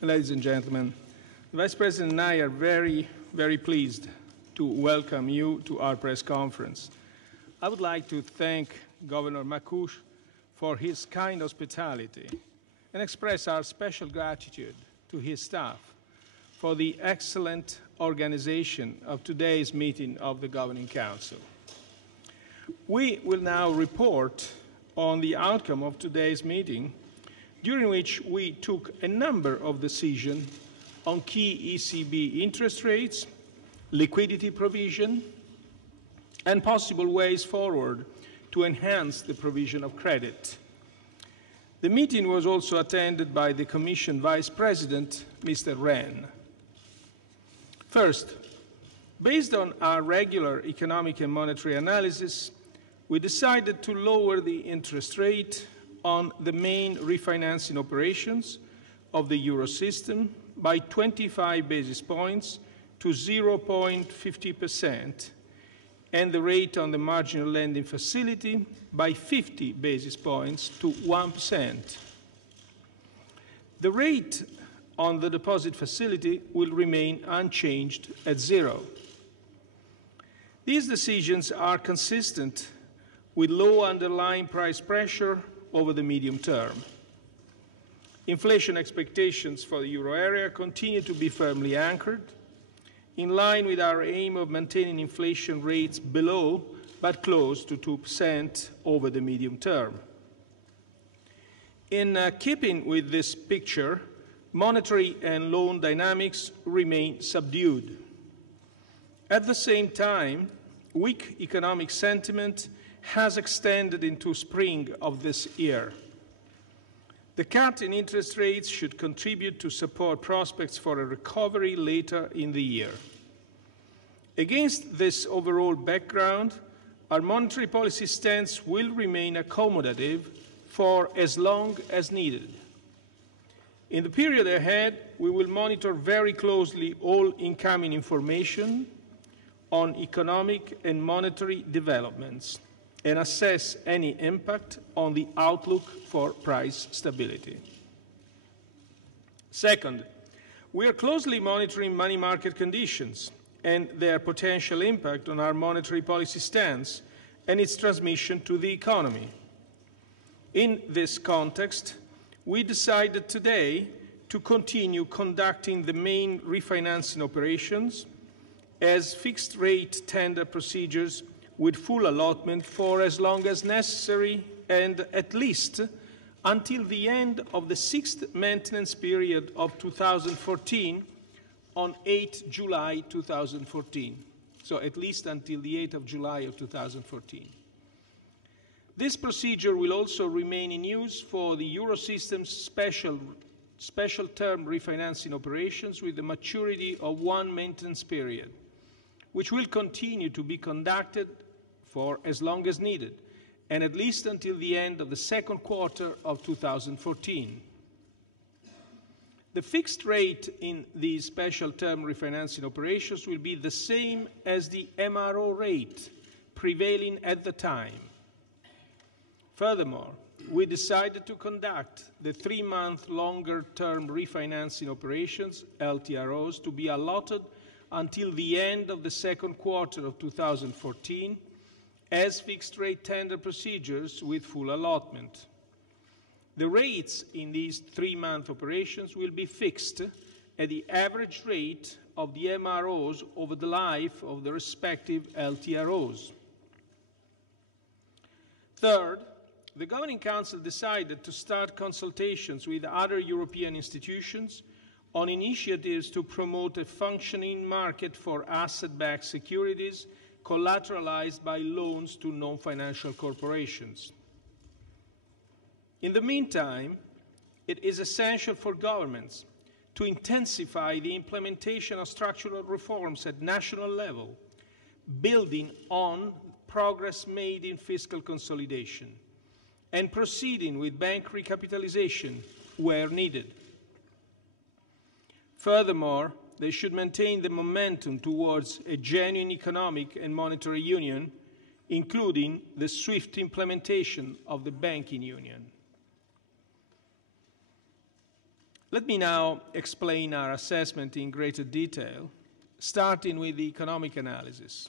Ladies and gentlemen, the Vice President and I are very, very pleased to welcome you to our press conference. I would like to thank Governor Makush for his kind hospitality and express our special gratitude to his staff for the excellent organization of today's meeting of the Governing Council. We will now report on the outcome of today's meeting, during which we took a number of decisions on key ECB interest rates, liquidity provision, and possible ways forward to enhance the provision of credit. The meeting was also attended by the Commission Vice President, Mr. Rehn. First, based on our regular economic and monetary analysis, we decided to lower the interest rate on the main refinancing operations of the Eurosystem by 25 basis points to 0.50% and the rate on the marginal lending facility by 50 basis points to 1%. The rate on the deposit facility will remain unchanged at 0. These decisions are consistent with low underlying price pressure over the medium term. Inflation expectations for the euro area continue to be firmly anchored, in line with our aim of maintaining inflation rates below but close to 2% over the medium term. In keeping with this picture, monetary and loan dynamics remain subdued. At the same time, weak economic sentiment has extended into spring of this year. The cut in interest rates should contribute to support prospects for a recovery later in the year. Against this overall background, our monetary policy stance will remain accommodative for as long as needed. In the period ahead, we will monitor very closely all incoming information on economic and monetary developments and assess any impact on the outlook for price stability. Second, we are closely monitoring money market conditions and their potential impact on our monetary policy stance and its transmission to the economy. In this context, we decided today to continue conducting the main refinancing operations as fixed-rate tender procedures with full allotment for as long as necessary and at least until the end of the sixth maintenance period of 2014 on 8 July 2014. So at least until the 8th of July of 2014. This procedure will also remain in use for the Eurosystem's special term refinancing operations with the maturity of one maintenance period, which will continue to be conducted for as long as needed, and at least until the end of the second quarter of 2014. The fixed rate in these special term refinancing operations will be the same as the MRO rate prevailing at the time. Furthermore, we decided to conduct the 3-month longer-term refinancing operations, LTROs, to be allotted until the end of the second quarter of 2014 as fixed-rate tender procedures with full allotment. The rates in these 3-month operations will be fixed at the average rate of the MROs over the life of the respective LTROs. Third, the Governing Council decided to start consultations with other European institutions on initiatives to promote a functioning market for asset-backed securities collateralized by loans to non-financial corporations. In the meantime, it is essential for governments to intensify the implementation of structural reforms at national level, building on progress made in fiscal consolidation, and proceeding with bank recapitalization where needed. Furthermore, they should maintain the momentum towards a genuine economic and monetary union, including the swift implementation of the banking union. Let me now explain our assessment in greater detail, starting with the economic analysis.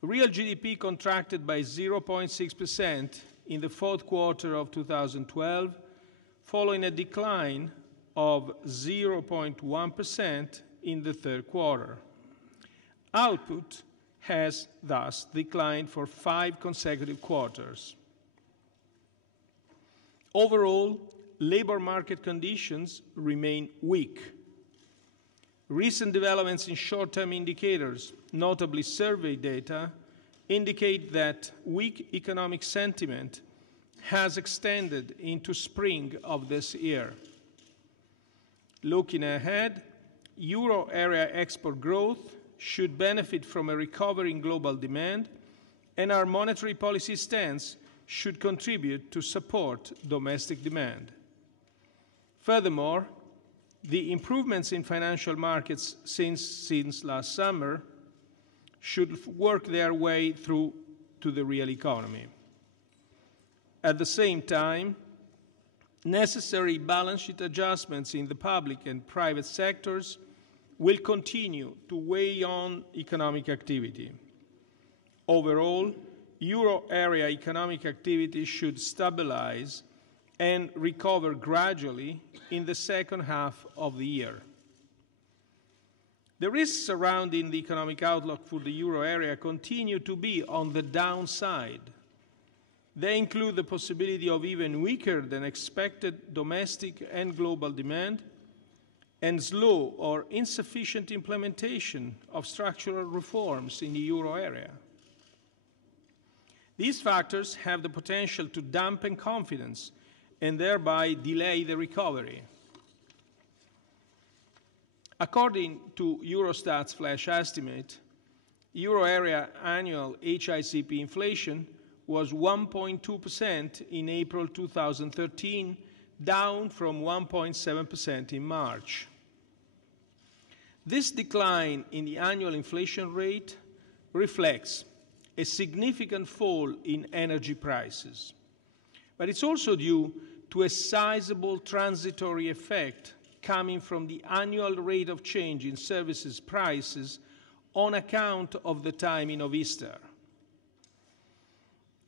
Real GDP contracted by 0.6% in the fourth quarter of 2012, following a decline of 0.1% in the third quarter. Output has thus declined for 5 consecutive quarters. Overall, labor market conditions remain weak. Recent developments in short-term indicators, notably survey data, indicate that weak economic sentiment has extended into spring of this year. Looking ahead, euro area export growth should benefit from a recovery in global demand, and our monetary policy stance should contribute to support domestic demand. Furthermore, the improvements in financial markets since last summer should work their way through to the real economy. At the same time, necessary balance sheet adjustments in the public and private sectors will continue to weigh on economic activity. Overall, euro area economic activity should stabilize and recover gradually in the second half of the year. The risks surrounding the economic outlook for the euro area continue to be on the downside. They include the possibility of even weaker than expected domestic and global demand, and slow or insufficient implementation of structural reforms in the euro area. These factors have the potential to dampen confidence and thereby delay the recovery. According to Eurostat's flash estimate, euro area annual HICP inflation was 1.2% in April 2013, down from 1.7% in March. This decline in the annual inflation rate reflects a significant fall in energy prices, but it's also due to a sizable transitory effect coming from the annual rate of change in services prices on account of the timing of Easter.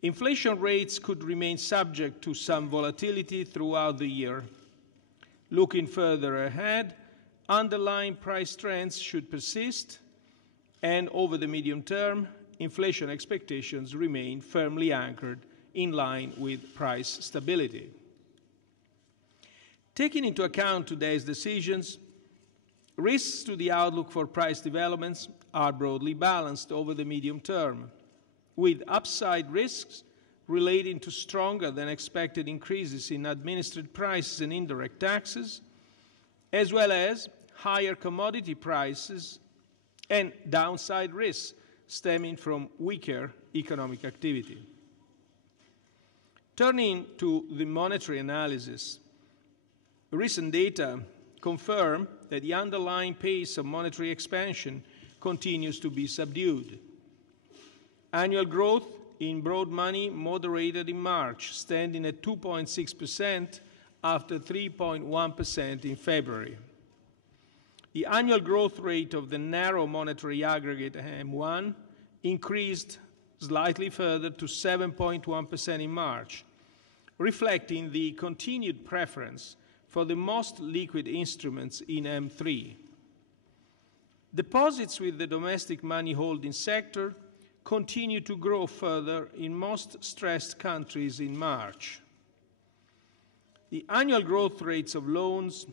Inflation rates could remain subject to some volatility throughout the year. Looking further ahead, underlying price trends should persist, and over the medium term, inflation expectations remain firmly anchored in line with price stability. Taking into account today's decisions, risks to the outlook for price developments are broadly balanced over the medium term, with upside risks relating to stronger than expected increases in administered prices and indirect taxes, as well as higher commodity prices and downside risks stemming from weaker economic activity. Turning to the monetary analysis, recent data confirm that the underlying pace of monetary expansion continues to be subdued. Annual growth in broad money moderated in March, standing at 2.6% after 3.1% in February. The annual growth rate of the narrow monetary aggregate M1 increased slightly further to 7.1% in March, reflecting the continued preference for the most liquid instruments in M3. Deposits with the domestic money holding sector continue to grow further in most stressed countries in March. The annual growth rates of loans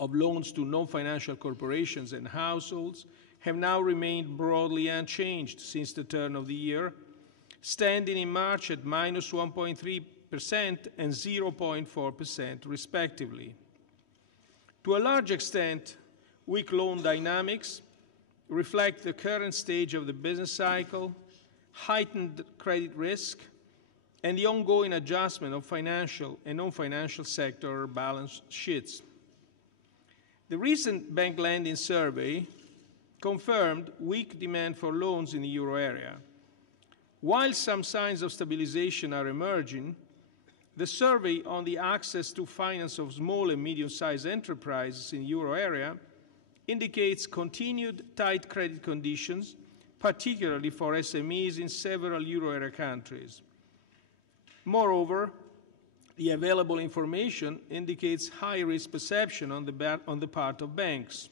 to non-financial corporations and households have now remained broadly unchanged since the turn of the year, standing in March at minus 1.3% and 0.4% respectively. To a large extent, weak loan dynamics reflect the current stage of the business cycle, heightened credit risk, and the ongoing adjustment of financial and non-financial sector balance sheets. The recent bank lending survey confirmed weak demand for loans in the euro area. While some signs of stabilization are emerging, The survey on the access to finance of small and medium-sized enterprises in euro area indicates continued tight credit conditions, particularly for SMEs in several euro area countries. Moreover, the available information indicates high risk perception on the part of banks.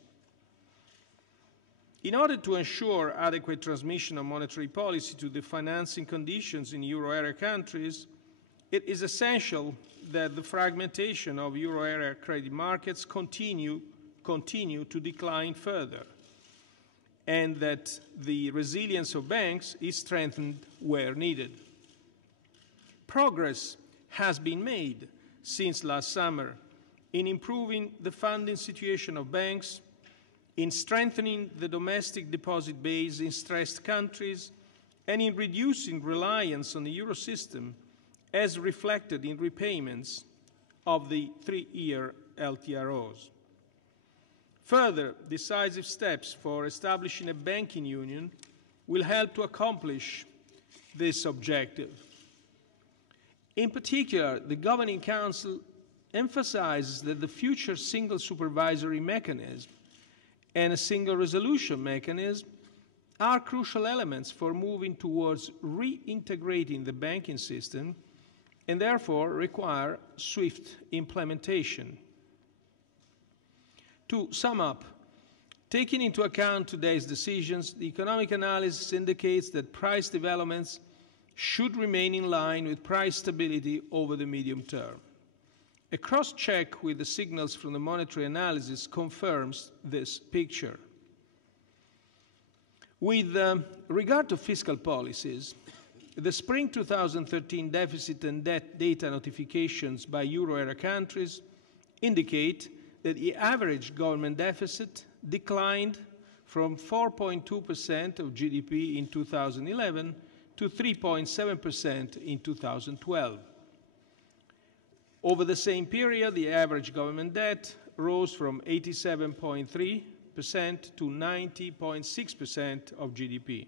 In order to ensure adequate transmission of monetary policy to the financing conditions in euro area countries, it is essential that the fragmentation of euro area credit markets continue to decline further, and that the resilience of banks is strengthened where needed. Progress has been made since last summer in improving the funding situation of banks, in strengthening the domestic deposit base in stressed countries, and in reducing reliance on the Eurosystem as reflected in repayments of the 3-year LTROs. Further decisive steps for establishing a banking union will help to accomplish this objective. In particular, the Governing Council emphasizes that the future single supervisory mechanism and a single resolution mechanism are crucial elements for moving towards reintegrating the banking system and therefore require swift implementation. To sum up, taking into account today's decisions, the economic analysis indicates that price developments should remain in line with price stability over the medium term. A cross-check with the signals from the monetary analysis confirms this picture. With regard to fiscal policies, the spring 2013 deficit and debt data notifications by euro area countries indicate that the average government deficit declined from 4.2% of GDP in 2011 to 3.7% in 2012. Over the same period, the average government debt rose from 87.3% to 90.6% of GDP.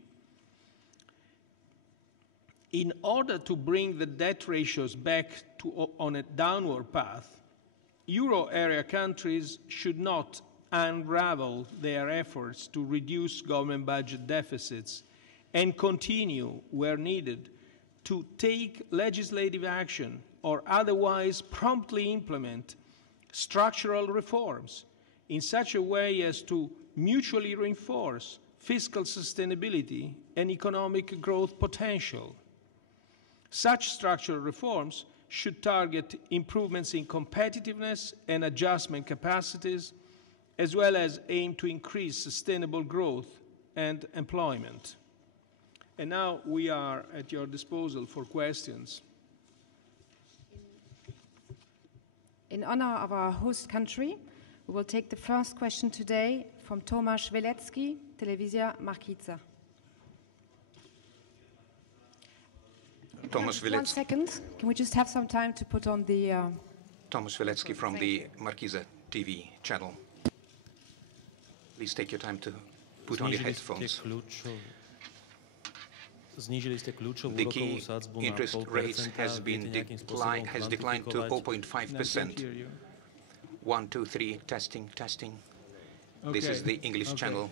In order to bring the debt ratios back on a downward path, euro area countries should not unravel their efforts to reduce government budget deficits and continue, where needed, to take legislative action or otherwise promptly implement structural reforms in such a way as to mutually reinforce fiscal sustainability and economic growth potential. Such structural reforms should target improvements in competitiveness and adjustment capacities, as well as aim to increase sustainable growth and employment. And now we are at your disposal for questions. In honor of our host country, we will take the first question today from Tomasz Wilecki, Telewizja Markiza. Tomasz Wilecki. 1 second. Can we just have some time to put on the... Tomasz Wilecki from the Markiza TV channel. Please take your time to put on your headphones. The key interest rate has declined to 0.5%. 1, 2, 3, testing, testing. Okay. This is the English channel.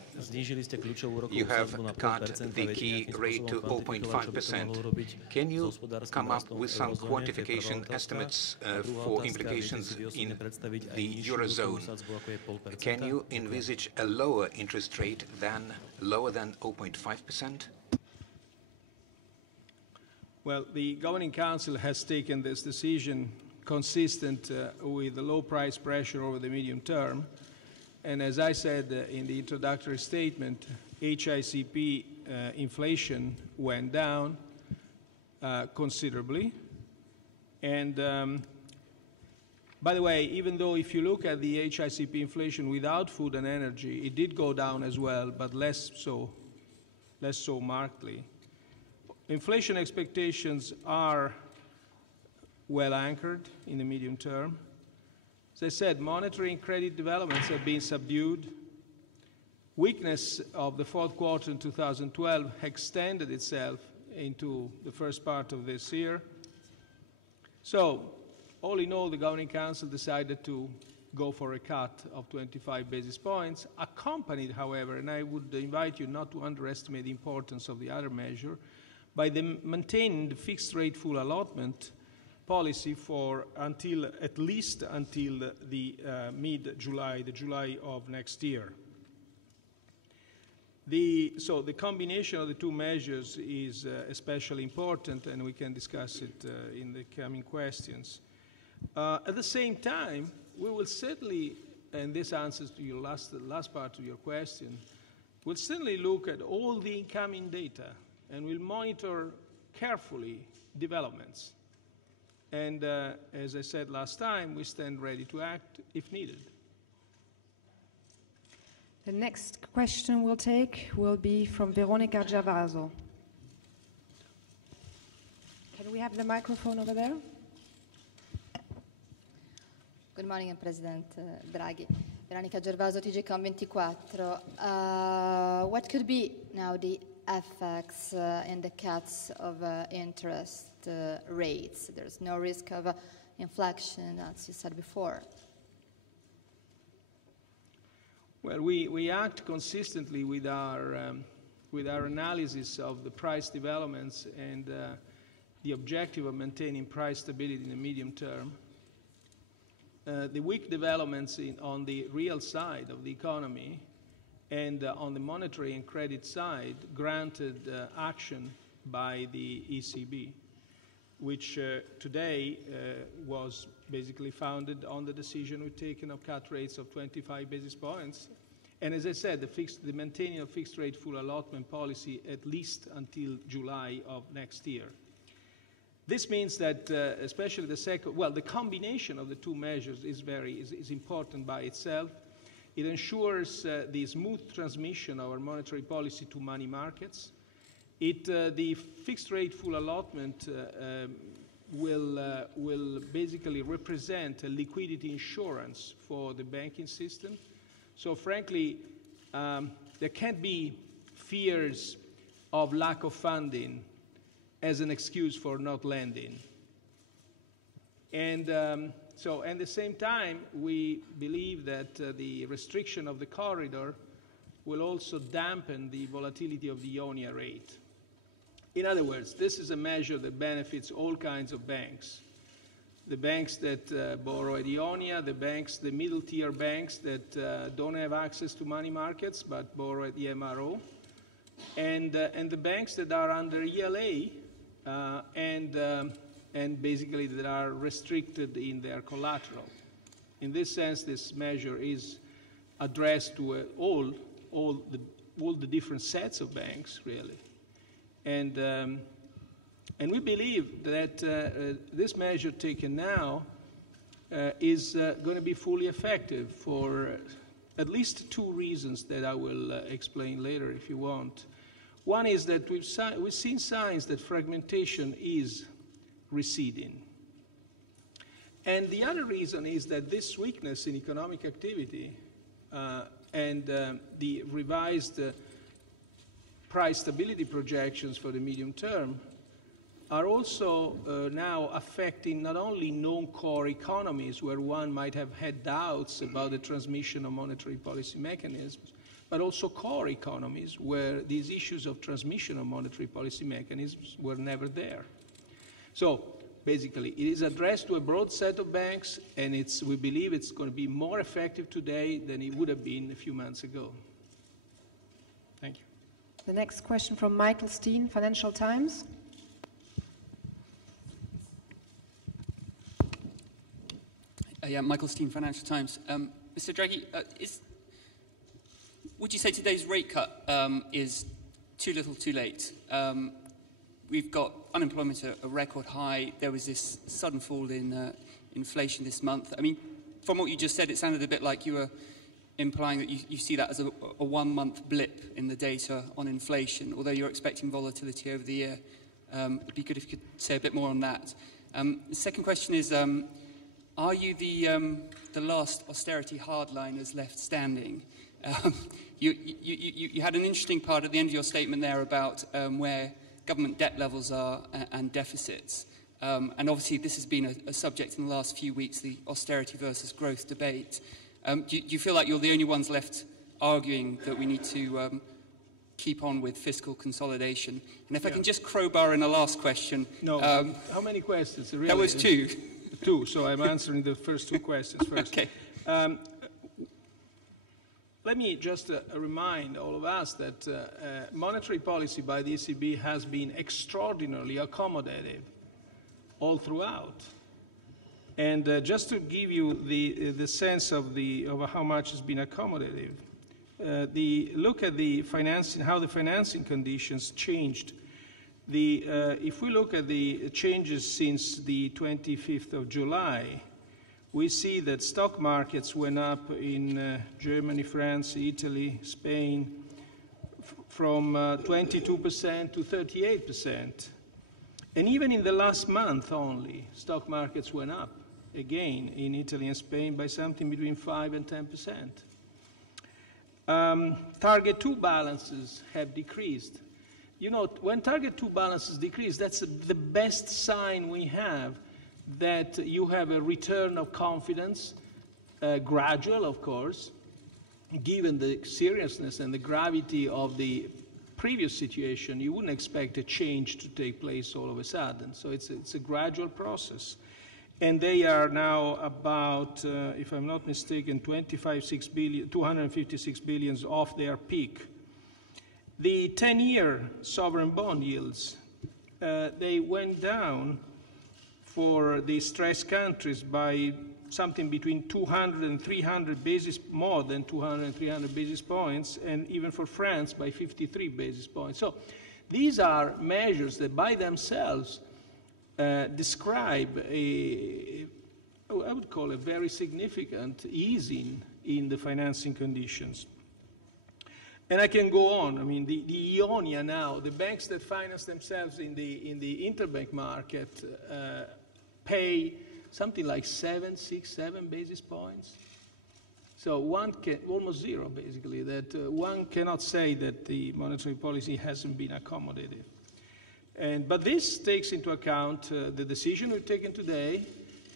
You have cut the key rate to 0.5%. Can you come up with some quantification estimates for implications in the Eurozone? Can you envisage a lower interest rate lower than 0.5%? Well, the Governing Council has taken this decision consistent with the low price pressure over the medium term. And as I said in the introductory statement, HICP inflation went down considerably. And by the way, even though if you look at the HICP inflation without food and energy, it did go down as well, but less so markedly. Inflation expectations are well anchored in the medium term. As I said, monetary and credit developments have been subdued. Weakness of the fourth quarter in 2012 extended itself into the first part of this year. So, all in all, the Governing Council decided to go for a cut of 25 basis points, accompanied, however, and I would invite you not to underestimate the importance of the other measure, by maintaining the fixed rate full allotment policy for at least until the mid-July, the July of next year. So the combination of the two measures is especially important, and we can discuss it in the coming questions. At the same time, we will certainly, and this answers to your last part of your question, we'll certainly look at all the incoming data and we'll monitor carefully developments. And as I said last time, we stand ready to act if needed. The next question we'll take will be from Veronica Gervaso. Can we have the microphone over there? Good morning, President Draghi. Veronica Gervaso, TGCOM24. What could be now the effects in the cuts of interest rates? There's no risk of inflection, as you said before. Well, we act consistently with our analysis of the price developments and the objective of maintaining price stability in the medium term. The weak developments on the real side of the economy and on the monetary and credit side granted action by the ECB, which today was basically founded on the decision we've taken of cut rates of 25 basis points. And as I said, the maintaining of fixed rate full allotment policy at least until July of next year. This means that especially the combination of the two measures is important by itself. It ensures the smooth transmission of our monetary policy to money markets. The fixed rate full allotment will basically represent a liquidity insurance for the banking system. So frankly, there can't be fears of lack of funding as an excuse for not lending. And so at the same time, we believe that the restriction of the corridor will also dampen the volatility of the IONIA rate. In other words, this is a measure that benefits all kinds of banks. The banks that borrow at IONIA, the middle-tier banks that don't have access to money markets but borrow at the MRO, and the banks that are under ELA and basically that are restricted in their collateral. In this sense, this measure is addressed to all the different sets of banks, really. And we believe that this measure taken now is going to be fully effective for at least two reasons that I will explain later if you want. One is that we've seen signs that fragmentation is receding. And the other reason is that this weakness in economic activity and the revised price stability projections for the medium term are also now affecting not only non-core economies where one might have had doubts about the transmission of monetary policy mechanisms, but also core economies where these issues of transmission of monetary policy mechanisms were never there. So basically, it is addressed to a broad set of banks, and we believe it's going to be more effective today than it would have been a few months ago. Thank you. The next question from Michael Steen, Financial Times. Yeah, Michael Steen, Financial Times. Mr. Draghi, would you say today's rate cut is too little, too late? We've got unemployment at a record high. There was this sudden fall in inflation this month. I mean, from what you just said, it sounded a bit like you were implying that you see that as a 1-month blip in the data on inflation, although you're expecting volatility over the year. It'd be good if you could say a bit more on that. The second question is, are you the last austerity hardliners left standing? You had an interesting part at the end of your statement there about where government debt levels are and deficits. And obviously this has been a subject in the last few weeks, the austerity versus growth debate. Do you feel like you're the only ones left arguing that we need to keep on with fiscal consolidation? And if I can just crowbar in a last question. No, how many questions? Really? That was two. Two, so I'm answering the first two questions first. Okay. Let me just remind all of us that monetary policy by the ECB has been extraordinarily accommodative all throughout. And just to give you the sense of how much has been accommodative, look at the financing, how the financing conditions changed. If we look at the changes since the 25th of July, we see that stock markets went up in Germany, France, Italy, Spain, from 22% to 38%. And even in the last month only, stock markets went up again in Italy and Spain by something between 5 and 10%. Target 2 balances have decreased. You know, when target 2 balances decrease, that's the best sign we have that you have a return of confidence, gradual, of course, given the seriousness and the gravity of the previous situation. You wouldn't expect a change to take place all of a sudden. So it's a gradual process. And they are now about, if I'm not mistaken, 256 billion off their peak. The 10-year sovereign bond yields, they went down for the stressed countries by something between 200 and 300 basis, more than 200 and 300 basis points, and even for France by 53 basis points. So these are measures that by themselves describe I would call a very significant easing in the financing conditions. And I can go on. I mean, the Ionia now, the banks that finance themselves in the interbank market pay something like 7 basis points. So one can, almost zero basically, that one cannot say that the monetary policy hasn't been accommodative. But this takes into account the decision we've taken today,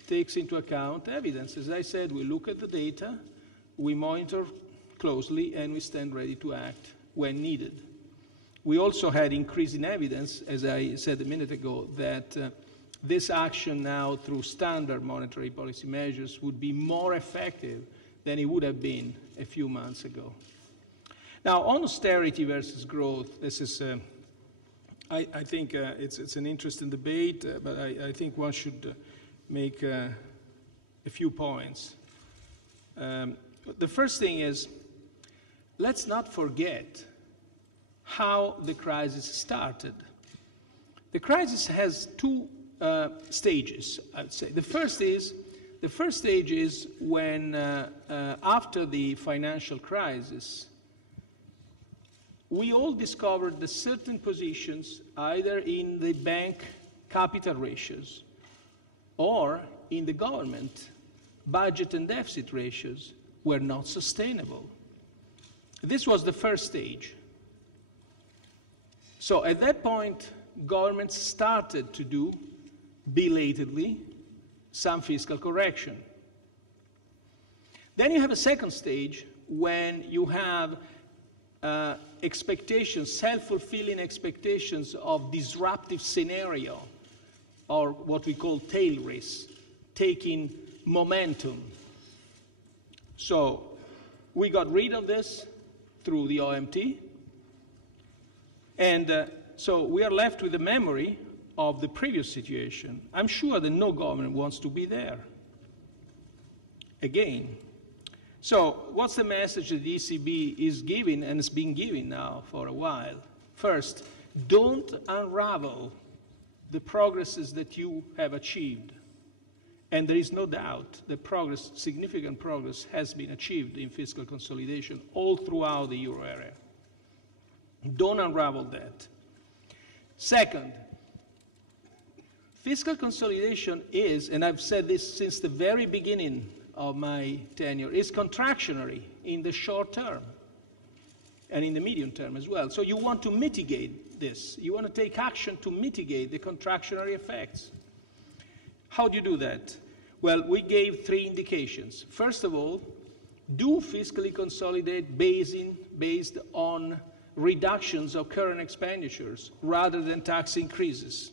takes into account evidence. As I said, we look at the data, we monitor closely, and we stand ready to act when needed. We also had increasing evidence, as I said a minute ago, that this action now through standard monetary policy measures would be more effective than it would have been a few months ago. Now, on austerity versus growth, this is, I think it's an interesting debate, but I think one should make a few points. The first thing is, let's not forget how the crisis started. The crisis has two stages, I would say. The first stage is when, after the financial crisis, we all discovered that certain positions, either in the bank capital ratios or in the government budget and deficit ratios, were not sustainable. This was the first stage. So at that point, governments started to do, belatedly, some fiscal correction. Then you have a second stage when you have expectations, self-fulfilling expectations of disruptive scenario, or what we call tail risk, taking momentum. So we got rid of this through the OMT, and so we are left with the memory of the previous situation. I'm sure that no government wants to be there again. So what's the message that the ECB is giving, and has been giving now for a while? First, don't unravel the progresses that you have achieved. And there is no doubt that progress, significant progress, has been achieved in fiscal consolidation all throughout the euro area. Don't unravel that. Second, fiscal consolidation is, and I've said this since the very beginning of my tenure, is contractionary in the short term and in the medium term as well. So you want to mitigate this. You want to take action to mitigate the contractionary effects. How do you do that? Well, we gave 3 indications. First of all, do fiscally consolidate based on reductions of current expenditures rather than tax increases.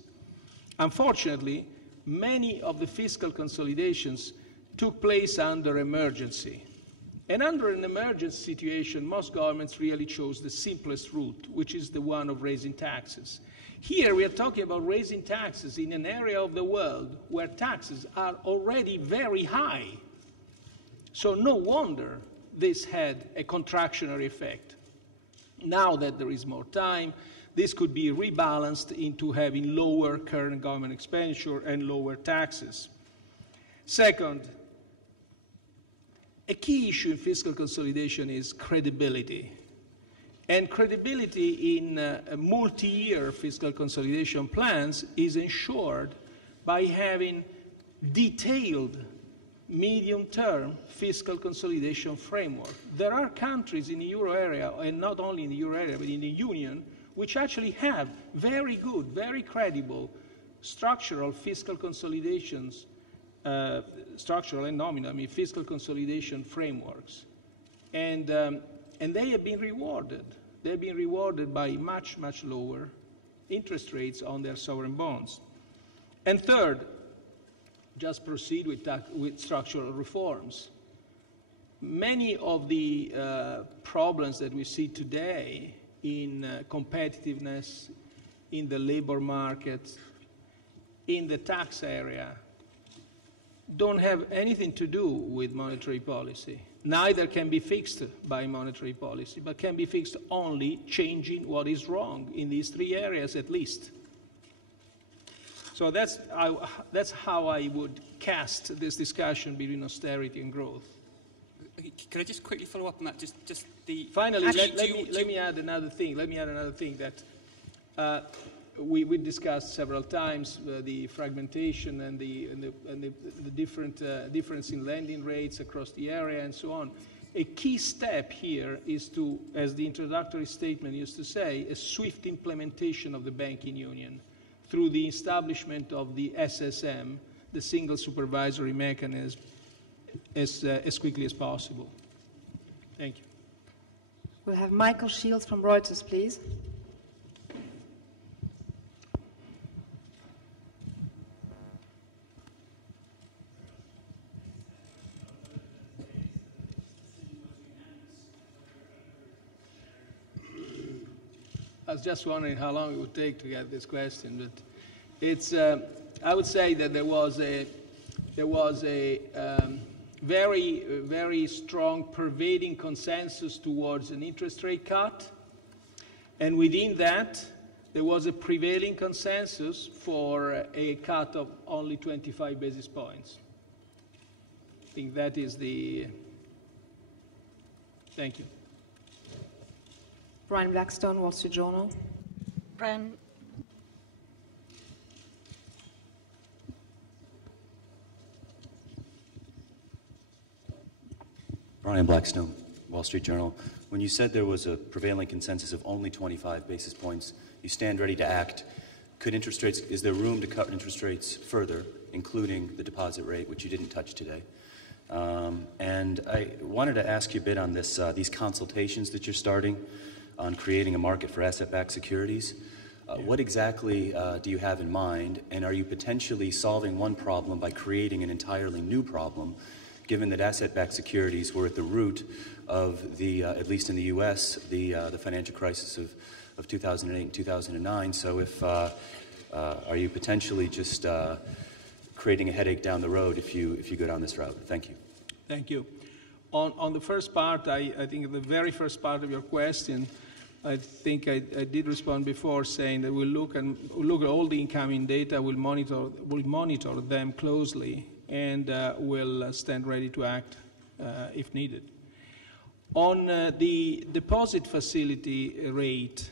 Unfortunately, many of the fiscal consolidations took place under emergency. And under an emergency situation, most governments really chose the simplest route, which is the one of raising taxes. Here we are talking about raising taxes in an area of the world where taxes are already very high. So no wonder this had a contractionary effect. Now that there is more time, this could be rebalanced into having lower current government expenditure and lower taxes. Second, a key issue in fiscal consolidation is credibility. And credibility in multi-year fiscal consolidation plans is ensured by having detailed medium-term fiscal consolidation framework. There are countries in the euro area, and not only in the euro area, but in the Union, which actually have very good, very credible structural fiscal consolidations, structural and nominal, fiscal consolidation frameworks. And they have been rewarded. They've been rewarded by much, much lower interest rates on their sovereign bonds. And third, just proceed with structural reforms. Many of the problems that we see today in competitiveness, in the labor market, in the tax area, don't have anything to do with monetary policy. Neither can be fixed by monetary policy, but can be fixed only changing what is wrong in these 3 areas at least. So that's how I would cast this discussion between austerity and growth. Can I just quickly follow up on that? Just the finally, let me add another thing. Let me add another thing that we discussed several times: the fragmentation and the difference in lending rates across the area and so on. A key step here is to, as the introductory statement used to say, a swift implementation of the banking union through the establishment of the SSM, the single supervisory mechanism, as quickly as possible. Thank you. We'll have Michael Shields from Reuters, please. I was just wondering how long it would take to get this question, but it's. I would say that there was a very, very strong pervading consensus towards an interest rate cut, and within that, there was a prevailing consensus for a cut of only 25 basis points. I think that is the. Thank you. Brian Blackstone, Wall Street Journal. Brian. Brian Blackstone, Wall Street Journal. When you said there was a prevailing consensus of only 25 basis points, you stand ready to act. Is there room to cut interest rates further, including the deposit rate, which you didn't touch today? And I wanted to ask you a bit on this, these consultations that you're starting on creating a market for asset-backed securities. What exactly do you have in mind, and are you potentially solving one problem by creating an entirely new problem, given that asset-backed securities were at the root of the, at least in the U.S., the financial crisis of 2008 and 2009? So if, are you potentially just creating a headache down the road if you go down this route? Thank you. Thank you. On the first part, I think the very first part of your question, I think I did respond before saying that we'll look at all the incoming data, we'll monitor them closely, and we'll stand ready to act if needed. On the deposit facility rate,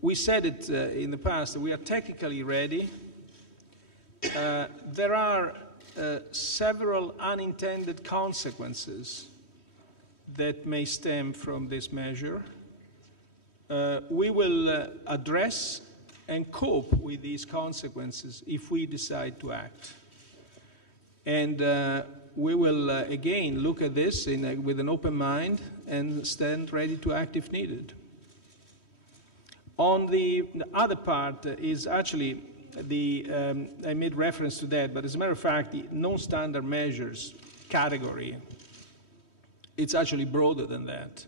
we said it in the past that we are technically ready. There are several unintended consequences that may stem from this measure. We will address and cope with these consequences if we decide to act. And we will, again, look at this with an open mind and stand ready to act if needed. On the other part is actually I made reference to that, but as a matter of fact, the non-standard measures category, it's actually broader than that.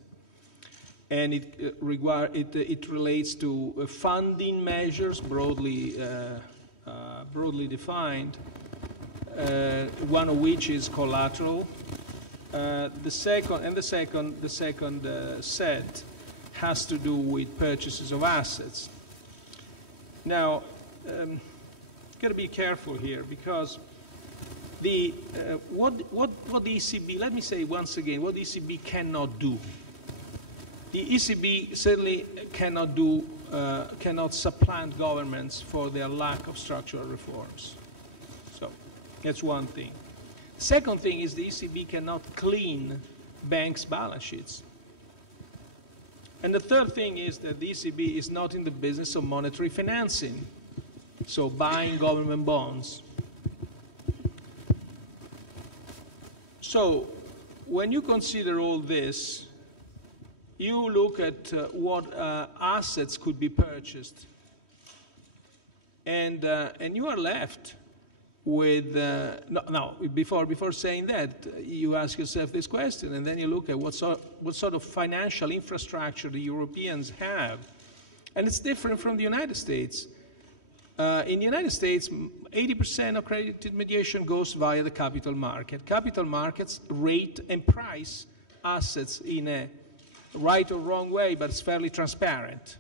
And it relates to funding measures, broadly defined, one of which is collateral. The second set has to do with purchases of assets. Now, got to be careful here because what the ECB, let me say once again, what the ECB cannot do. The ECB certainly cannot supplant governments for their lack of structural reforms. So that's one thing. The second thing is the ECB cannot clean banks' balance sheets. And the third thing is that the ECB is not in the business of monetary financing, so buying government bonds. So when you consider all this, you look at what assets could be purchased, and you are left with before saying that, you ask yourself this question, and then you look at what sort of financial infrastructure the Europeans have, and it's different from the United States. In the United States, 80% of credit intermediation goes via the capital market. Capital markets rate and price assets in a right or wrong way, but it's fairly transparent.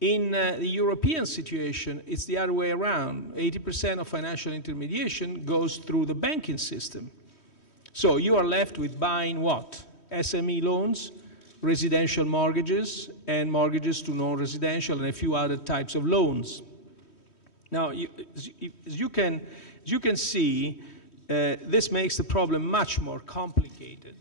In the European situation, it's the other way around. 80% of financial intermediation goes through the banking system. So you are left with buying what? SME loans, residential mortgages, and mortgages to non-residential, and a few other types of loans. Now, as you can see, this makes the problem much more complicated.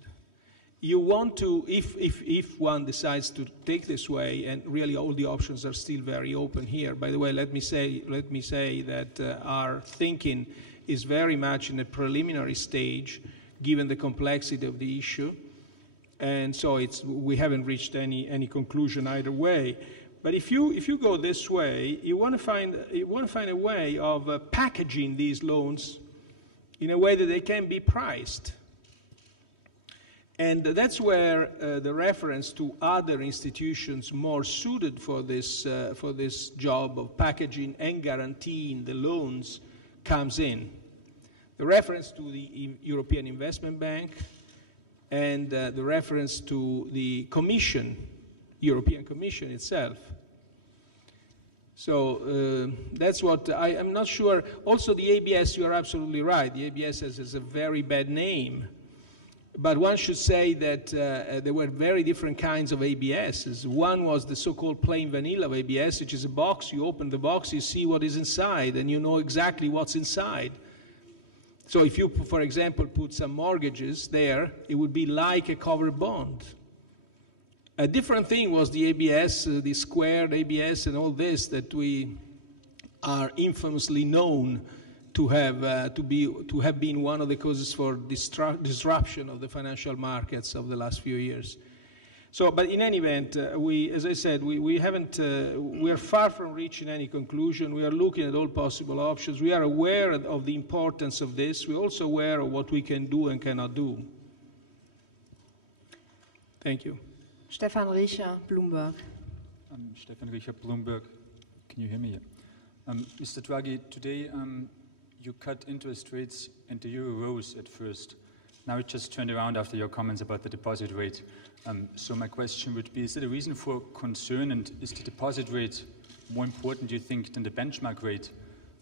You want to, if one decides to take this way, and really all the options are still very open here. By the way, let me say that our thinking is very much in a preliminary stage, given the complexity of the issue, and so we haven't reached any conclusion either way. But if you go this way, you want to find a way of packaging these loans in a way that they can be priced. And that's where the reference to other institutions more suited for this job of packaging and guaranteeing the loans comes in. The reference to the European Investment Bank and the reference to the Commission, European Commission itself. So that's what I'm not sure. Also, the ABS, you are absolutely right. The ABS has a very bad name. But one should say that there were very different kinds of ABSs. One was the so-called plain vanilla of ABS, which is a box. You open the box, you see what is inside, and you know exactly what's inside. So if you, for example, put some mortgages there, it would be like a covered bond. A different thing was the ABS, the squared ABS, and all this that we are infamously known to have been one of the causes for disruption of the financial markets of the last few years. So, but in any event, as I said, we are far from reaching any conclusion. We are looking at all possible options. We are aware of the importance of this. We're also aware of what we can do and cannot do. Thank you. Stefan Riecher, Bloomberg. Stefan Riecher, Bloomberg. Can you hear me? Mr. Draghi, today you cut interest rates and the euro rose at first. Now it just turned around after your comments about the deposit rate. So my question would be, is it a reason for concern, and is the deposit rate more important, do you think, than the benchmark rate?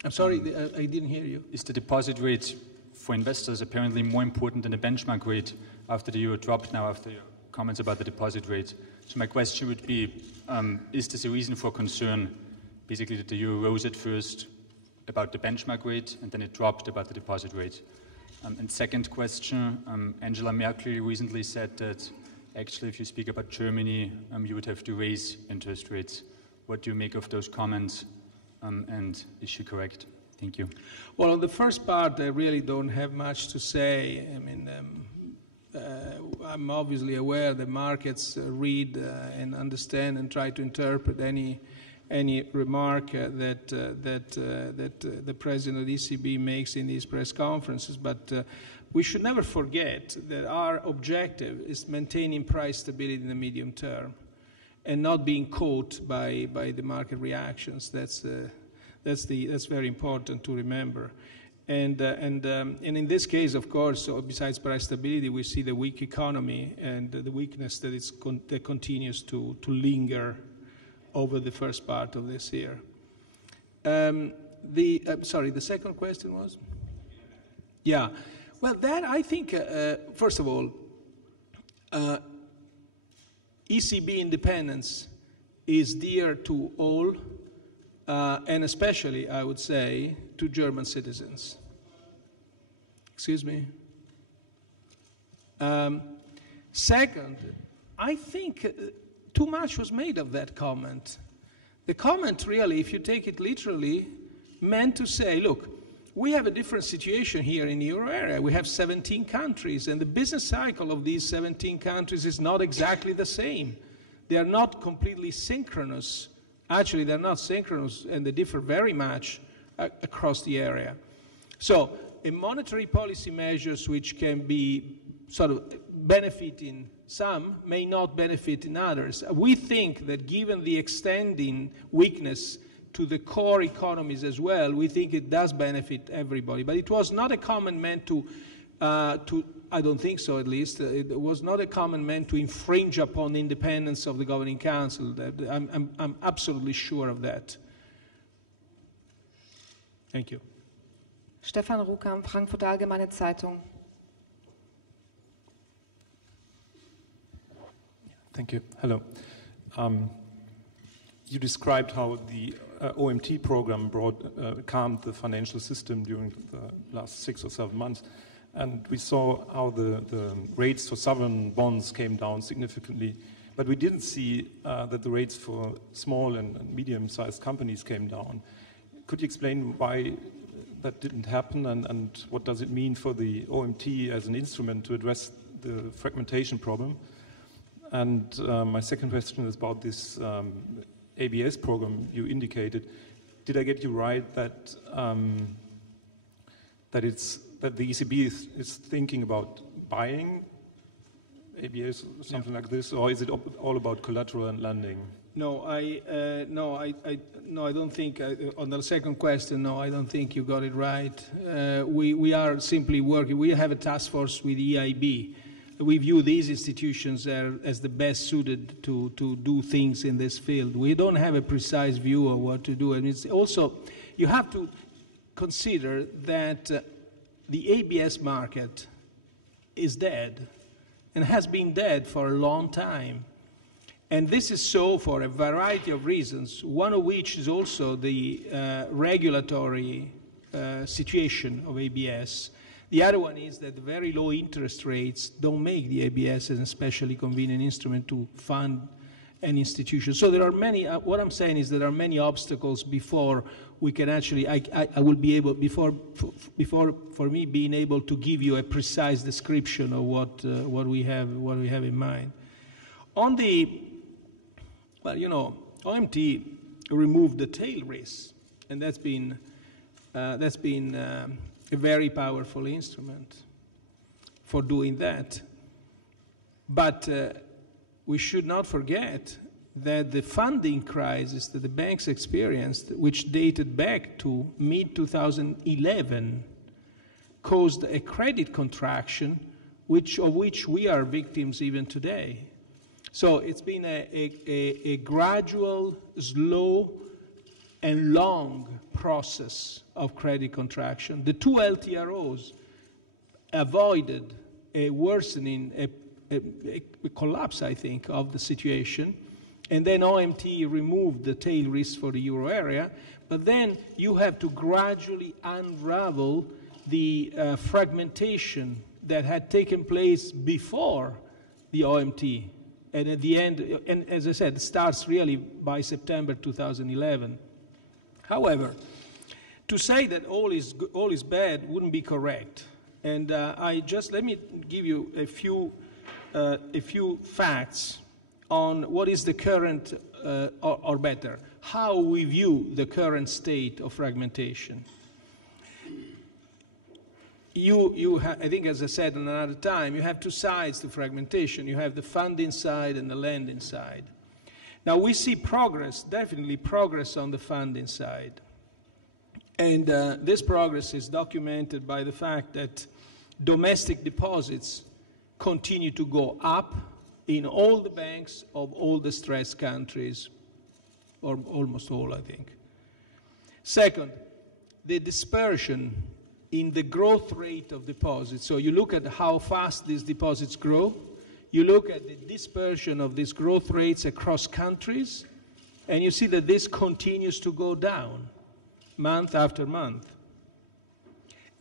I'm sorry, I didn't hear you. Is the deposit rate for investors apparently more important than the benchmark rate after the euro dropped now, after your comments about the deposit rate? So my question would be, is this a reason for concern, basically that the euro rose at first about the benchmark rate and then it dropped about the deposit rate? And second question, Angela Merkel recently said that actually if you speak about Germany, you would have to raise interest rates. What do you make of those comments? and is she correct? Thank you. Well, on the first part, I really don't have much to say. I mean, I'm obviously aware that markets read and understand and try to interpret any remark that the president of the ECB makes in these press conferences, but we should never forget that our objective is maintaining price stability in the medium term and not being caught by the market reactions. That's very important to remember. And in this case, of course, besides price stability, we see the weak economy and the weakness that continues to linger over the first part of this year. Sorry, the second question was? Yeah. Well, that I think, first of all, ECB independence is dear to all, and especially, I would say, to German citizens. Excuse me? Second, I think too much was made of that comment. The comment really, if you take it literally, meant to say, look, we have a different situation here in the euro area. We have 17 countries, and the business cycle of these 17 countries is not exactly the same. They are not completely synchronous. Actually, they're not synchronous, and they differ very much across the area. So, monetary policy measures which can be sort of benefiting some may not benefit in others. We think that given the extending weakness to the core economies as well, we think it does benefit everybody. But it was not a comment meant to I don't think so at least, it was not a comment meant to infringe upon the independence of the Governing Council. I'm absolutely sure of that. Thank you. Stefan Ruckam, Frankfurter Allgemeine Zeitung. Thank you. Hello. You described how the OMT program calmed the financial system during the last 6 or 7 months. And we saw how the rates for sovereign bonds came down significantly. But we didn't see that the rates for small and medium-sized companies came down. Could you explain why that didn't happen, and what does it mean for the OMT as an instrument to address the fragmentation problem? And my second question is about this ABS program you indicated. Did I get you right that that the ECB is thinking about buying ABS or something like this, or is it all about collateral and lending? No, I don't think. On the second question, no, I don't think you got it right. We are simply working. We have a task force with EIB. We view these institutions as the best suited to do things in this field. We don't have a precise view of what to do. And it's also, you have to consider that the ABS market is dead and has been dead for a long time. And this is so for a variety of reasons, one of which is also the regulatory situation of ABS. The other one is that the very low interest rates don't make the ABS an especially convenient instrument to fund an institution. So there are many, what I'm saying is there are many obstacles before we can actually, I will be able, before for me being able to give you a precise description of what we have in mind. On the, well, you know, OMT removed the tail risk, and that's been a very powerful instrument for doing that. But we should not forget that the funding crisis that the banks experienced, which dated back to mid-2011, caused a credit contraction of which we are victims even today. So it's been a gradual, slow, and long process of credit contraction. The two LTROs avoided a worsening, a collapse, I think, of the situation. And then OMT removed the tail risk for the euro area. But then you have to gradually unravel the fragmentation that had taken place before the OMT. And at the end, and as I said, it starts really by September 2011. However, to say that all is bad wouldn't be correct. And let me give you a few facts on what is the current, or better, how we view the current state of fragmentation. I think, as I said another time, you have two sides to fragmentation. You have the funding side and the lending side. Now, we see progress, definitely progress on the funding side. And this progress is documented by the fact that domestic deposits continue to go up in all the banks of all the stressed countries, or almost all, I think. Second, the dispersion in the growth rate of deposits. So you look at how fast these deposits grow, you look at the dispersion of these growth rates across countries, and you see that this continues to go down month after month.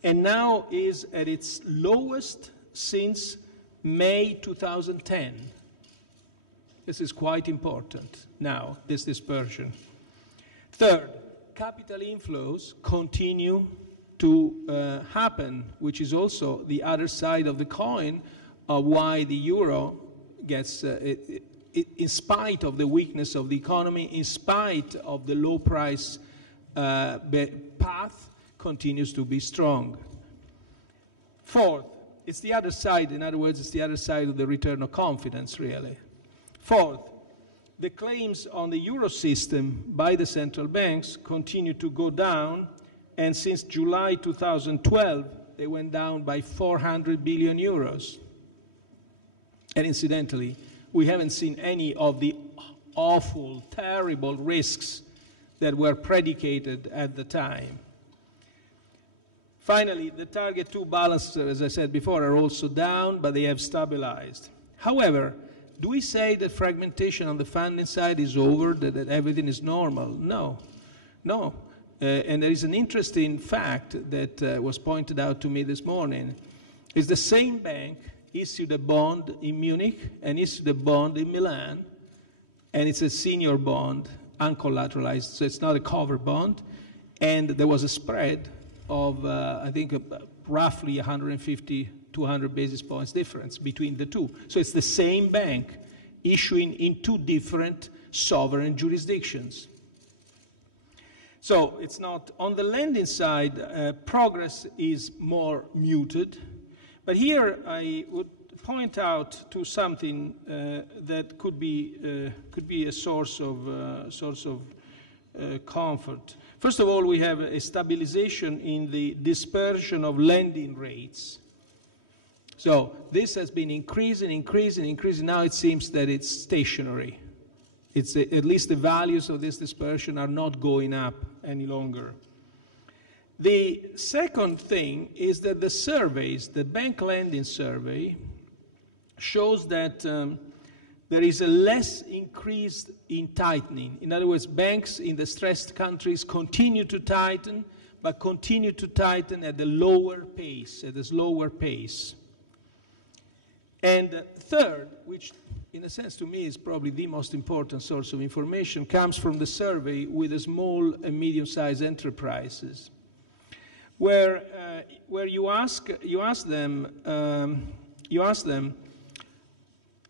And now is at its lowest since May 2010. This is quite important now, this dispersion. Third, capital inflows continue to happen, which is also the other side of the coin of why the euro gets, in spite of the weakness of the economy, in spite of the low price path, continues to be strong. Fourth, it's the other side, in other words, it's the other side of the return of confidence, really. Fourth, the claims on the Eurosystem by the central banks continue to go down, and since July 2012, they went down by 400 billion euros. And incidentally, we haven't seen any of the awful, terrible risks that were predicated at the time. Finally, the target 2 balances, as I said before, are also down, but they have stabilized. However, do we say that fragmentation on the funding side is over, that everything is normal? No. No. And there is an interesting fact that was pointed out to me this morning. Is the same bank issued a bond in Munich and issued a bond in Milan, and it's a senior bond, uncollateralized, so it's not a covered bond, and there was a spread of, I think, roughly 150, 200 basis points difference between the two. So it's the same bank issuing in two different sovereign jurisdictions. So it's not, on the lending side, progress is more muted. But here I would point out to something that could be a source of comfort. First of all, we have a stabilization in the dispersion of lending rates. So this has been increasing. Now it seems that it's stationary. It's at least the values of this dispersion are not going up any longer. The second thing is that the surveys, the bank lending survey, shows that there is a less increase in tightening. In other words, banks in the stressed countries continue to tighten, but continue to tighten at a lower pace, at a slower pace. And third, which in a sense to me is probably the most important source of information, comes from the survey with the small and medium-sized enterprises, where you ask them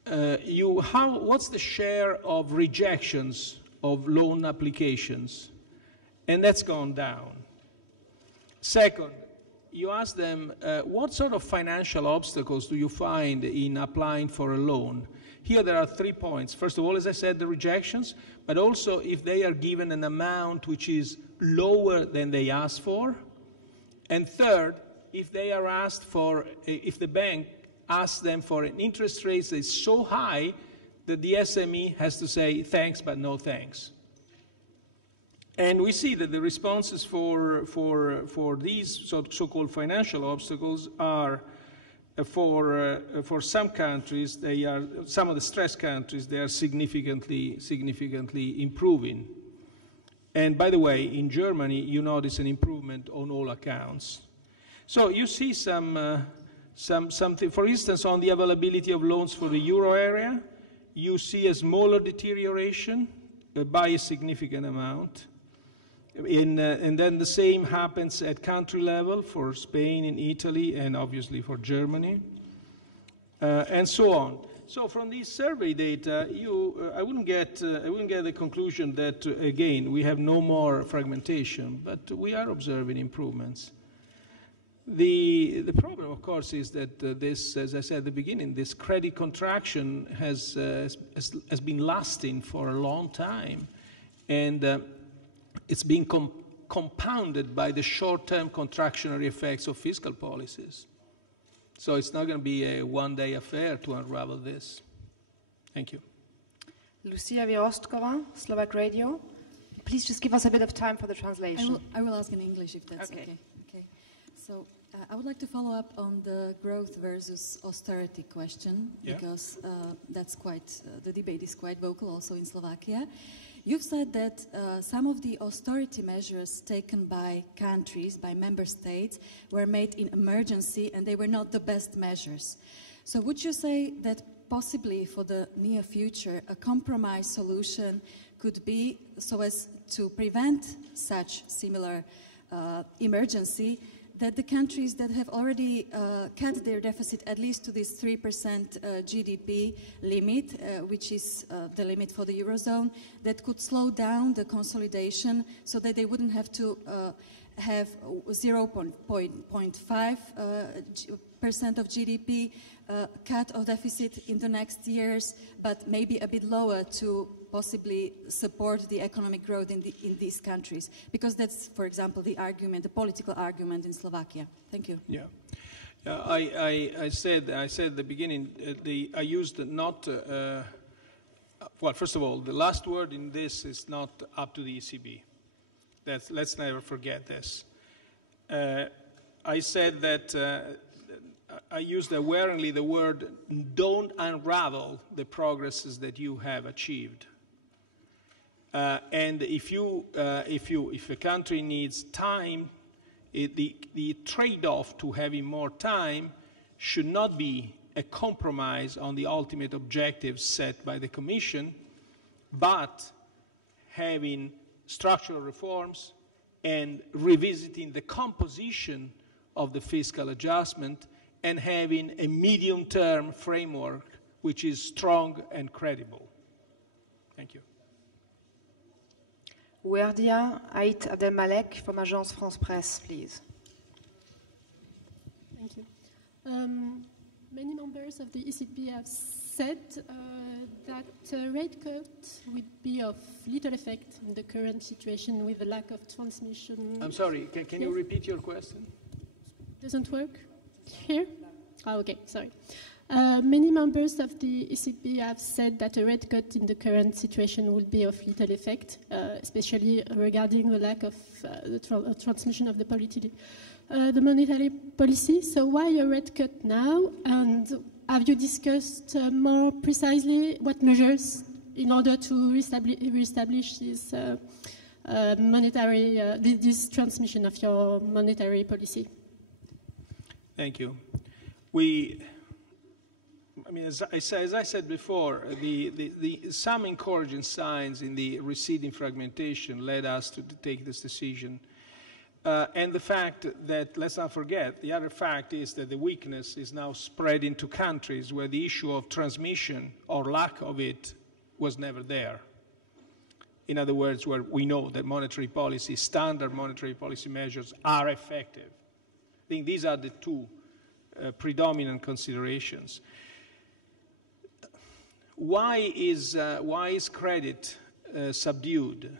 what's the share of rejections of loan applications, and that's gone down. Second, you ask them what sort of financial obstacles do you find in applying for a loan. Here there are 3 points. First of all, as I said, the rejections, but also if they are given an amount which is lower than they asked for. And third, if they are asked for, if the bank asks them for an interest rate that is so high that the SME has to say thanks but no thanks. And we see that the responses for these so-called financial obstacles are for some countries, some of the stressed countries, they are significantly improving. And by the way, in Germany, you notice an improvement on all accounts. So you see something, for instance, on the availability of loans for the euro area, you see a smaller deterioration by a significant amount. And then the same happens at country level for Spain and Italy, and obviously for Germany, and so on. So from these survey data, I wouldn't get the conclusion that, again, we have no more fragmentation, but we are observing improvements. The problem, of course, is that this, as I said at the beginning, this credit contraction has been lasting for a long time, and it's being compounded by the short-term contractionary effects of fiscal policies. So it's not going to be a one-day affair to unravel this. Thank you. Lucia Virostkova, Slovak Radio. Please just give us a bit of time for the translation. I will ask in English if that's okay. So I would like to follow up on the growth versus austerity question, because that's quite, the debate is quite vocal also in Slovakia. You've said that some of the austerity measures taken by countries, by member states, were made in emergency and they were not the best measures. So would you say that possibly for the near future a compromise solution could be so as to prevent such similar emergency, that the countries that have already cut their deficit at least to this 3% GDP limit, which is the limit for the Eurozone, that could slow down the consolidation so that they wouldn't have to have 0.5% of GDP cut of deficit in the next years, but maybe a bit lower to possibly support the economic growth in these countries? Because that's, for example, the argument, the political argument in Slovakia. Thank you. Yeah. I said at the beginning, I used not, well, first of all, the last word in this is not up to the ECB. Let's never forget this. I said that I used awareingly the word, don't unravel the progresses that you have achieved. And if a country needs time, the trade-off to having more time should not be a compromise on the ultimate objectives set by the Commission, but having structural reforms and revisiting the composition of the fiscal adjustment and having a medium-term framework which is strong and credible. Thank you. Werdia Ait Abdelmalek from Agence France Presse, please. Thank you. Many members of the ECB have said that rate cut would be of little effect in the current situation with the lack of transmission. I'm sorry, can you repeat your question? Doesn't work? Here? Oh, okay, sorry. Many members of the ECB have said that a rate cut in the current situation will be of little effect, especially regarding the lack of the transmission of the monetary policy. So why a rate cut now? And have you discussed more precisely what measures in order to reestablish this this transmission of your monetary policy? Thank you. As I said before, some encouraging signs in the receding fragmentation led us to take this decision. And the fact that, let's not forget, the other fact is that the weakness is now spread into countries where the issue of transmission or lack of it was never there. In other words, where we know that standard monetary policy measures are effective. I think these are the two predominant considerations. Why is credit subdued?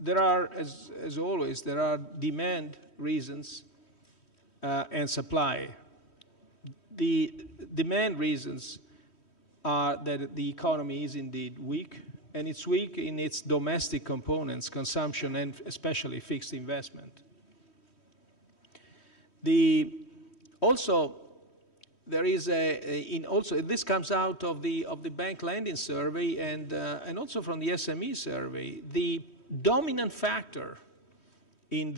There are, as always, there are demand reasons and supply. The demand reasons are that the economy is indeed weak, and it's weak in its domestic components, consumption, and especially fixed investment. There is this comes out of the bank lending survey and also from the SME survey. The dominant factor in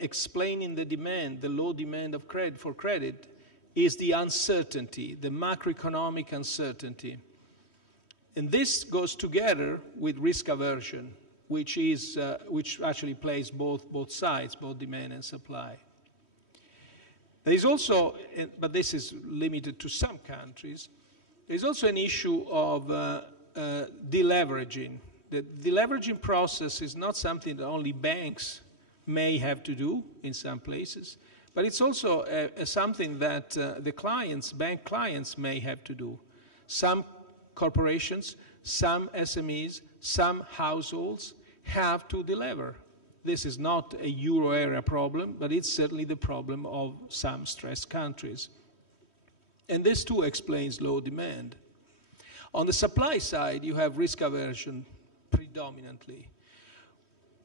explaining the low demand of credit is the uncertainty, the macroeconomic uncertainty. And this goes together with risk aversion. which actually plays both sides, both demand and supply. There is also, but this is limited to some countries, there is also an issue of deleveraging. The deleveraging process is not something that only banks may have to do in some places, but it's also something that the clients, bank clients, may have to do. Some corporations, some SMEs, some households have to delever. This is not a euro area problem, but it's certainly the problem of some stressed countries. And this too explains low demand. On the supply side, you have risk aversion predominantly.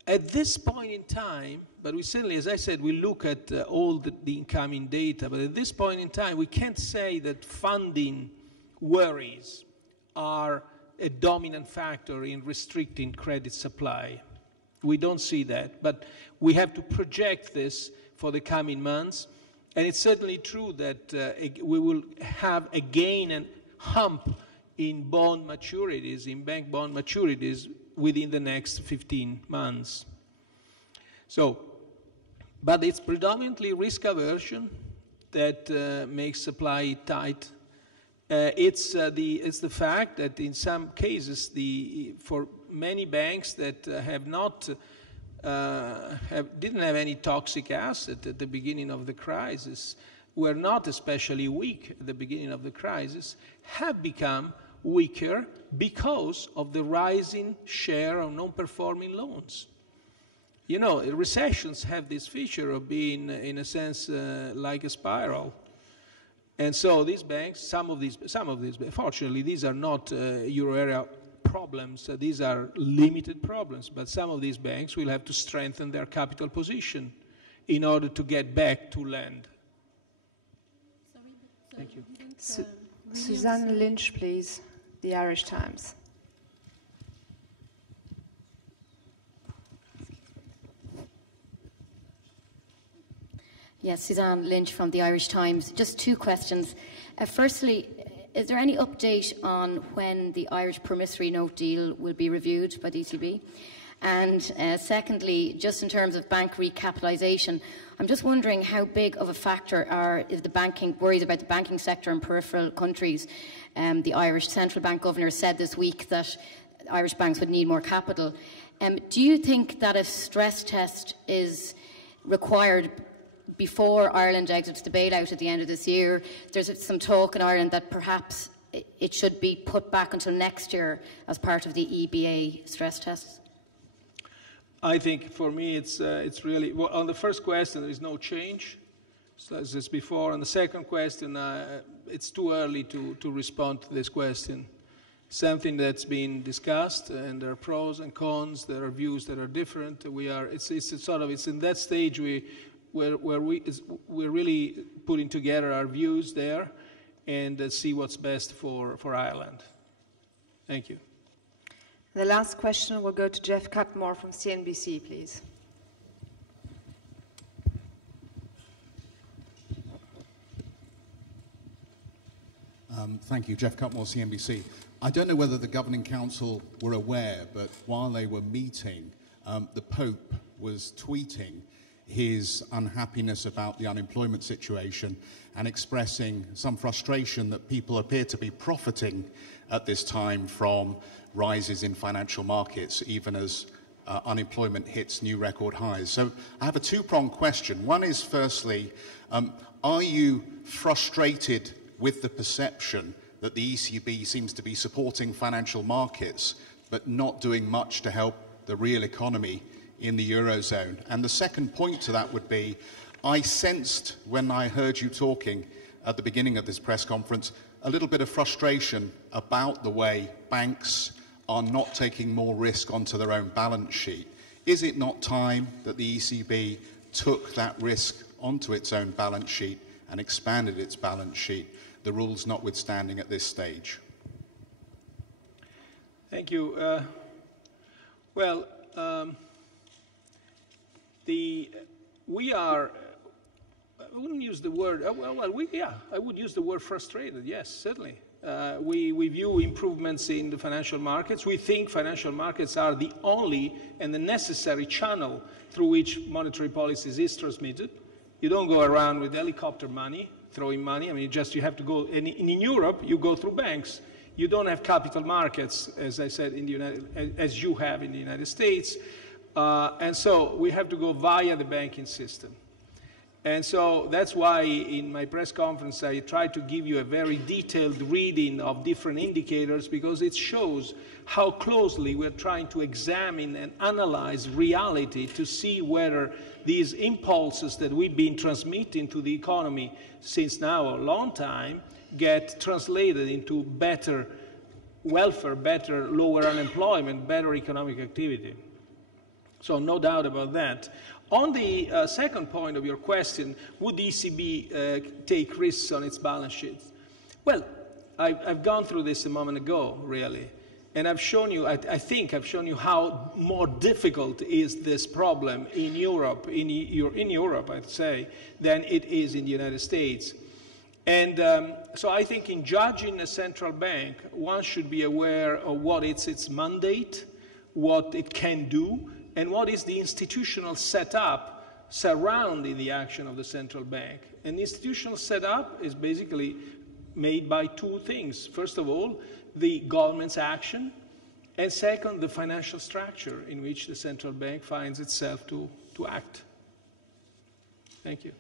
At this point in time, but we certainly, as I said, we look at all the incoming data, but at this point in time, we can't say that funding worries are a dominant factor in restricting credit supply. We don't see that, but we have to project this for the coming months. And it's certainly true that we will have again a hump in bond maturities, in bank bond maturities, within the next 15 months. So, but it's predominantly risk aversion that makes supply tight. It's the fact that in some cases, for many banks that didn't have any toxic asset at the beginning of the crisis, were not especially weak at the beginning of the crisis, have become weaker because of the rising share of non-performing loans. You know, recessions have this feature of being, in a sense, like a spiral. And so these banks, some of these, fortunately, these are not euro area problems. These are limited problems. But some of these banks will have to strengthen their capital position in order to get back to lend. Thank you. Suzanne Lynch, please, The Irish Times. Yes, Suzanne Lynch from the Irish Times. Just two questions. Firstly, is there any update on when the Irish promissory note deal will be reviewed by the ECB? And secondly, just in terms of bank recapitalisation, I'm just wondering how big of a factor is the banking worries about the banking sector in peripheral countries. The Irish Central Bank Governor said this week that Irish banks would need more capital. Do you think that a stress test is required before Ireland exits the bailout at the end of this year? There's some talk in Ireland that perhaps it should be put back until next year as part of the EBA stress tests. I think for me it's really, well, on the first question there is no change, so as is before. On the second question, it's too early to respond to this question. Something that's been discussed, and there are pros and cons, there are views that are different. It's in that stage where we're really putting together our views there and see what's best for Ireland. Thank you. The last question will go to Jeff Cutmore from CNBC, please. Thank you, Jeff Cutmore, CNBC. I don't know whether the Governing Council were aware, but while they were meeting, the Pope was tweeting his unhappiness about the unemployment situation and expressing some frustration that people appear to be profiting at this time from rises in financial markets, even as unemployment hits new record highs. So I have a two-pronged question. One is, firstly, are you frustrated with the perception that the ECB seems to be supporting financial markets but not doing much to help the real economy in the Eurozone? And the second point to that would be, I sensed when I heard you talking at the beginning of this press conference a little bit of frustration about the way banks are not taking more risk onto their own balance sheet. Is it not time that the ECB took that risk onto its own balance sheet and expanded its balance sheet, the rules notwithstanding at this stage? Thank you. We are, I wouldn't use the word, I would use the word frustrated, yes, certainly. We view improvements in the financial markets. We think financial markets are the only and the necessary channel through which monetary policy is transmitted. You don't go around with helicopter money, throwing money. I mean, you have to go, and in Europe, you go through banks. You don't have capital markets, as I said, as you have in the United States. And so we have to go via the banking system. And so that's why in my press conference I tried to give you a very detailed reading of different indicators, because it shows how closely we're trying to examine and analyze reality to see whether these impulses that we've been transmitting to the economy since now a long time get translated into better welfare, better lower unemployment, better economic activity. So no doubt about that. On the second point of your question, would the ECB take risks on its balance sheet? Well, I've gone through this a moment ago, really, and I've shown you, I think I've shown you how more difficult is this problem in Europe, in Europe, I'd say, than it is in the United States. And so I think in judging a central bank, one should be aware of what is its mandate, what it can do, and what is the institutional setup surrounding the action of the central bank. And the institutional setup is basically made by two things. First of all, the government's action, and second, the financial structure in which the central bank finds itself to act. Thank you.